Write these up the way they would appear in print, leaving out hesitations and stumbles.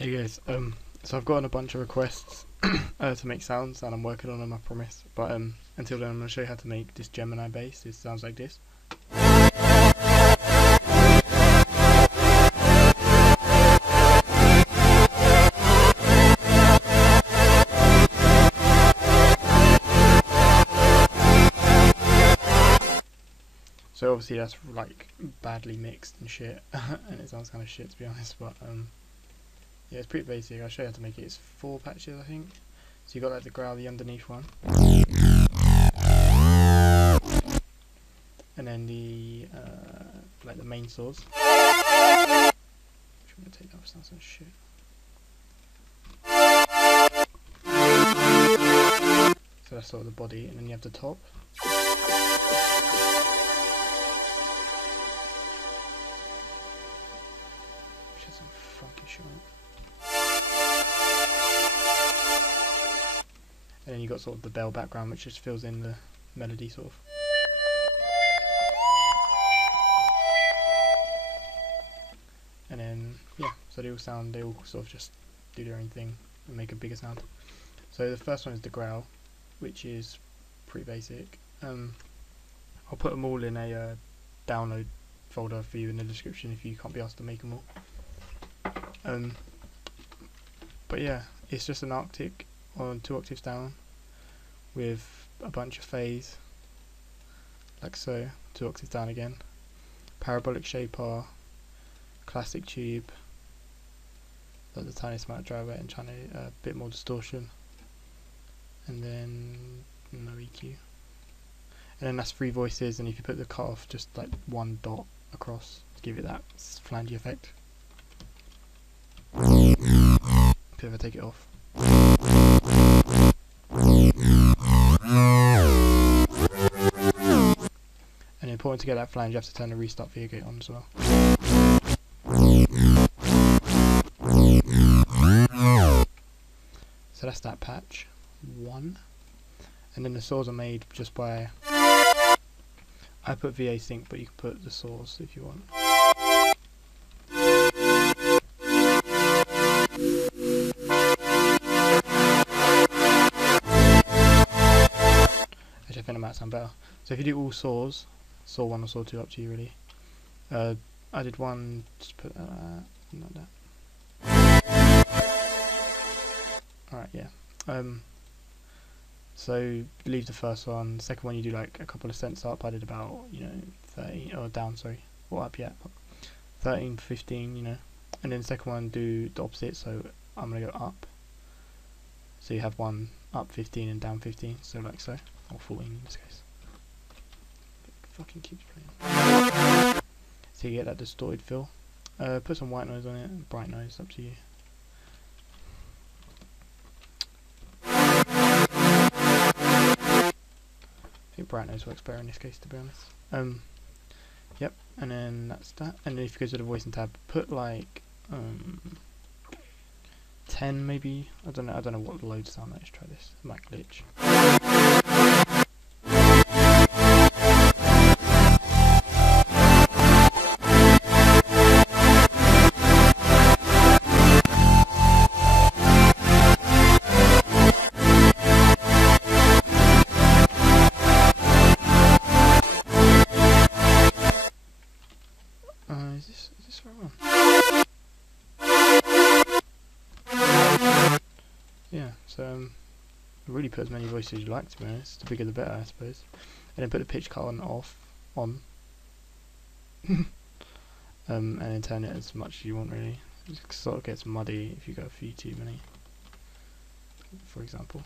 Hey guys, so I've gotten a bunch of requests to make sounds, and I'm working on them, I promise. But until then, I'm going to show you how to make this Gemini bass. It sounds like this. So obviously that's like badly mixed and shit, and it sounds kind of shit to be honest. But yeah, it's pretty basic. I'll show you how to make it. It's 4 patches, I think. So you got like the growl, the underneath one, and then the like the main saws. I'm gonna take that off. Sounds like shit. So that's sort of the body, and then you have the top. Which has some funky shit on it. And then you got sort of the bell background, which just fills in the melody sort of. And then yeah, so they all sort of just do their own thing and make a bigger sound. So the first one is the growl, which is pretty basic. I'll put them all in a download folder for you in the description if you can't be asked to make them all. But yeah, it's just an Arctic on 2 octaves down with a bunch of phase, like so, 2 octaves down again, parabolic shaper, classic tube, like the tiniest amount of dry wet and trying to a bit more distortion, and then no EQ, and then that's 3 voices, and if you put the cut off just like 1 dot across to give it that flangy effect. If I take it off. And important to get that flange, you have to turn the restart VO gate on as well. So that's that patch 1. And then the saws are made just by, I put VA sync, but you can put the saws if you want. I think it might sound better. So if you do all saws, saw 1 or saw 2, up to you really. I did one, just put like that. Alright, yeah. So leave the first one. The second one you do like a couple of cents up. I did about 13 or down, sorry, or up, yeah, 13, 15, and then the second one do the opposite. So I'm gonna go up. So you have one up 15 and down 15. So like so. Or 14 in this case. It fucking keeps playing. So you get that distorted feel. Put some white noise on it, bright noise, up to you. I think bright noise works better in this case, to be honest. Yep, and then that's that. And then if you go to the voicing tab, put like 10 maybe. I don't know what the loads sound like. Let's try this. It might glitch. Is this the right one? Yeah, so really put as many voices as you like, to be honest. The bigger the better, I suppose. And then put the pitch cut on. And then turn it as much as you want, really. It sort of gets muddy if you go a few too many, for example.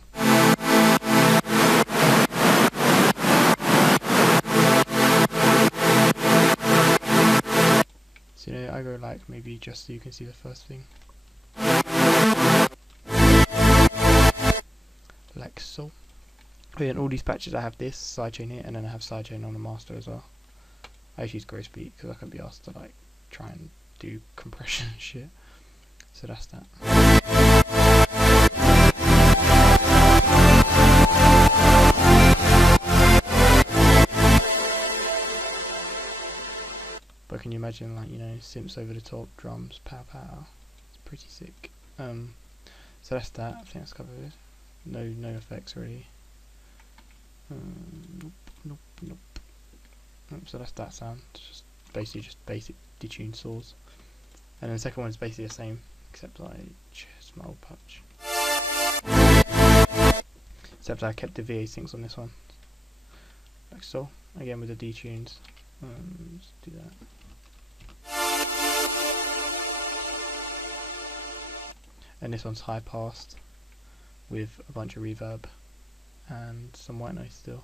So I go like maybe just so you can see the first thing. Like so. But in all these patches I have this sidechain here, and then I have sidechain on the master as well. I actually use gross beat because I can be asked to like try and do compression and shit. So that's that. But can you imagine, like, synths over the top, drums, pow pow? It's pretty sick. So that's that. I think that's covered it. No effects really. Nope. So that's that sound. It's just basically just basic detuned saws. And then the second one is basically the same, except I just my old patch. Except I kept the VA syncs on this one, like so. Again with the detunes. Let's do that. And this one's high passed with a bunch of reverb and some white noise still.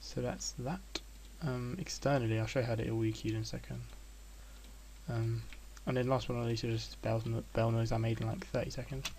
So that's that. Externally, I'll show you how to all EQ'd in a second. And then last but not least is just bell noise I made in like 30 seconds.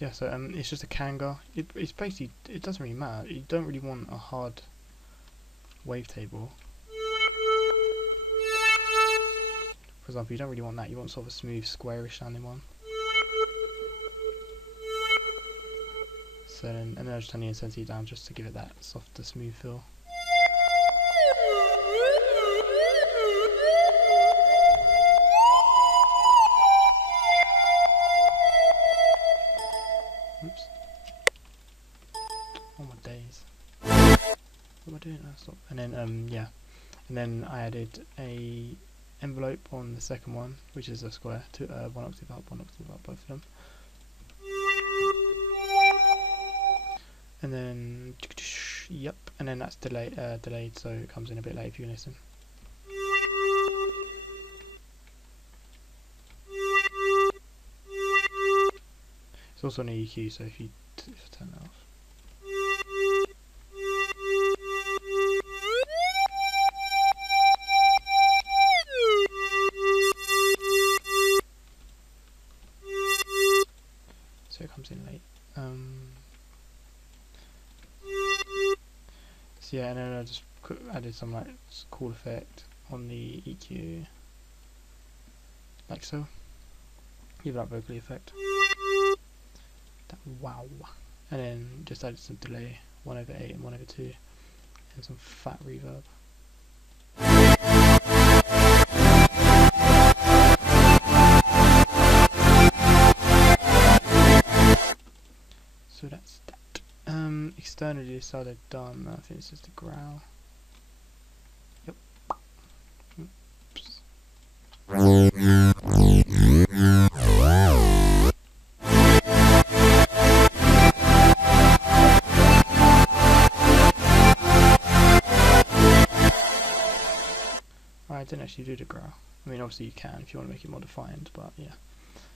Yeah, so it's just a Kanga. It's basically, it doesn't really matter. You don't really want a hard wavetable. For example, you don't really want that. You want sort of a smooth, squarish sounding one. So then, and then I just turn the intensity down just to give it that softer, smooth feel. Oops. Oh my days. What am I doing? Stop. And then yeah. And then I added a envelope on the second one, which is a square, to 1 octave up, 1 octave up, both of them. And then yep, and then that's delayed, so it comes in a bit late if you listen. It's also an EQ, so if you turn that off. So it comes in late. So yeah, and then I just added some like cool effect on the EQ, like so. Give that vocally effect. That wow. And then just added some delay, 1/8 and 1/2, and some fat reverb. So that's that. Externally, this side I've done. I think it's just a growl. Yep. Oops. I didn't actually do the growl. I mean, obviously you can if you want to make it more defined, but yeah.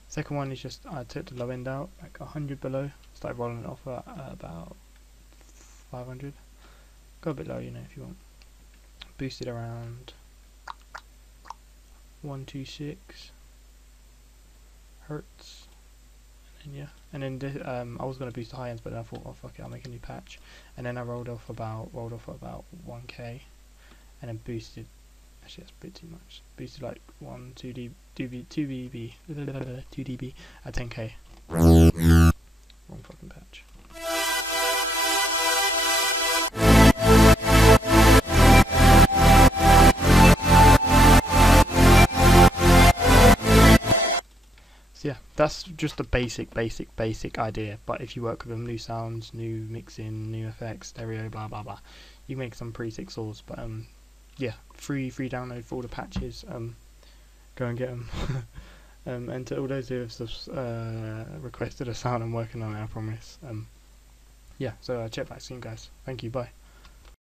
Second one is just I took the low end out, like 100 below, started rolling it off at about 500. Go a bit low, you know, if you want. Boosted around 126 hertz, and then yeah. And then this, I was gonna boost the high ends, but then I thought, oh fuck it, I'll make a new patch. And then I rolled off about 1k, and then boosted. Actually, that's a bit too much. Boosted like 2 dB at 10k. Wrong fucking patch. So yeah, that's just the basic idea. But if you work with them, new sounds, new mixing, new effects, stereo, blah blah blah, you make some pretty sick saws. But yeah, free download for all the patches. Go and get them. And to all those who have requested a sound, I'm working on it, I promise. Yeah, so check back soon, guys. Thank you, bye.